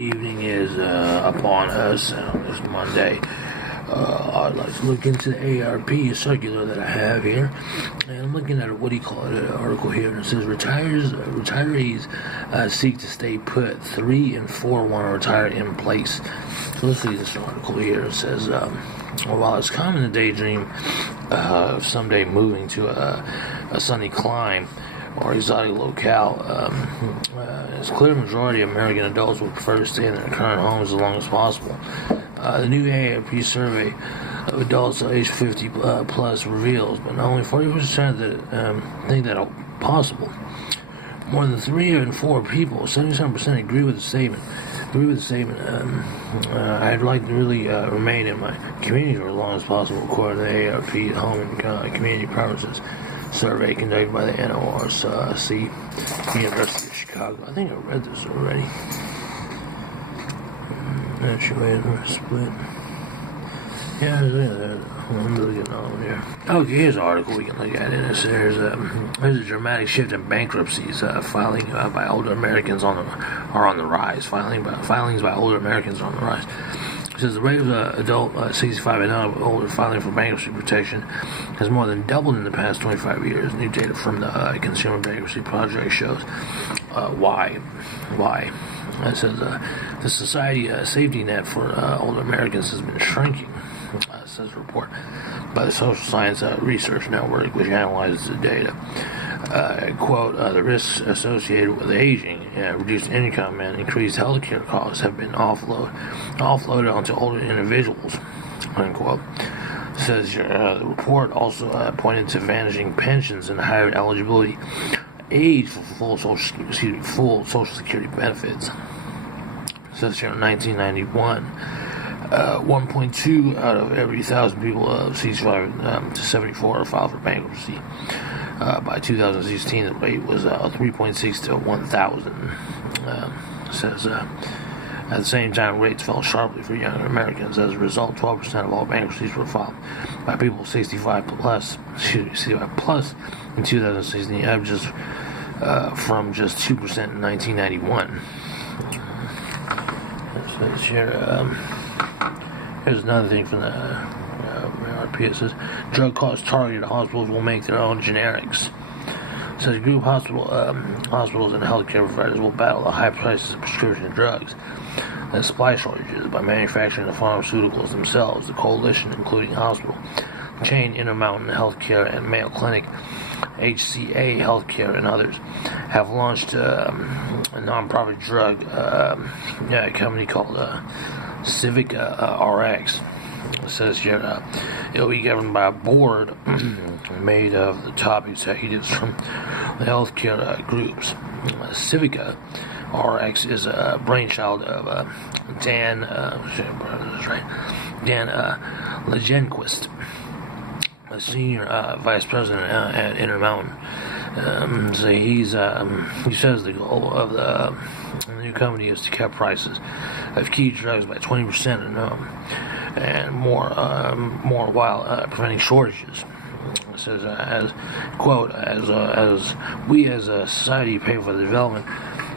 Evening is upon us on this Monday. I'd like to look into the ARP circular that I have here, and I'm looking at an article here, and it says retirees seek to stay put. 3 in 4 want to retire in place. So let's see this article here. It says, while it's common to daydream of someday moving to a sunny clime or exotic locale, it's clear the majority of American adults would prefer to stay in their current homes as long as possible. The new AARP survey of adults aged 50 plus reveals, but only 40% that think that possible. More than 3 in 4 people, 77%, agree with the statement. I'd like to really remain in my community for as long as possible, according to the AARP Home and Community Preferences survey conducted by the NORC, University of Chicago. I think I read this already. Actually, split. Yeah, I'm really getting on here. Okay, here's an article we can look at. And it says there's a dramatic shift in bankruptcies. Filing by older Americans are on the rise. Filings by older Americans are on the rise. It says the rate of adult 65 and older filing for bankruptcy protection has more than doubled in the past 25 years. New data from the Consumer Bankruptcy Project shows why. It says the society safety net for older Americans has been shrinking, says a report by the Social Science Research Network, which analyzes the data. Quote, the risks associated with aging, reduced income, and increased health care costs have been offloaded onto older individuals, unquote. It says the report also pointed to vanishing pensions and higher eligibility age for full Social Security benefits. It says here in 1991, 1.2 out of every 1,000 people of 65 to 74 filed for bankruptcy. By 2016, the rate was 3.6 to 1,000. Says at the same time, rates fell sharply for younger Americans. As a result, 12% of all bankruptcies were filed by people 65 plus in 2016, averages from just 2% in 1991. Says here, here's another thing from the ARP. It says drug costs targeted hospitals will make their own generics. It says group hospitals and healthcare providers will battle the high prices of prescription drugs and supply shortages by manufacturing the pharmaceuticals themselves. The coalition, including hospital chain Intermountain Healthcare and Mayo Clinic, HCA Healthcare, and others, have launched a non-profit drug company called Civica RX. It says here it will be governed by a board made of the top executives from the healthcare groups. Civica RX is a brainchild of Dan Legenquist, a senior vice president at Intermountain. So he says the goal of the new company is to cut prices of key drugs by 20% and more while preventing shortages. It says, as we as a society pay for the development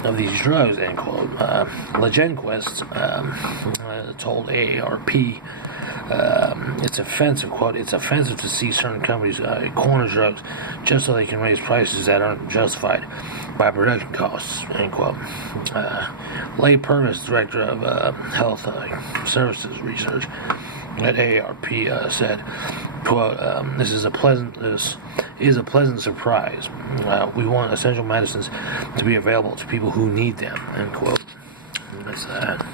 of these drugs, end quote. Legenquist told AARP it's offensive, quote, it's offensive to see certain companies corner drugs just so they can raise prices that aren't justified by production costs, end quote. Leigh Purvis, director of Health Services Research at AARP, said, quote, this is a pleasant surprise. We want essential medicines to be available to people who need them, end quote. And that's that.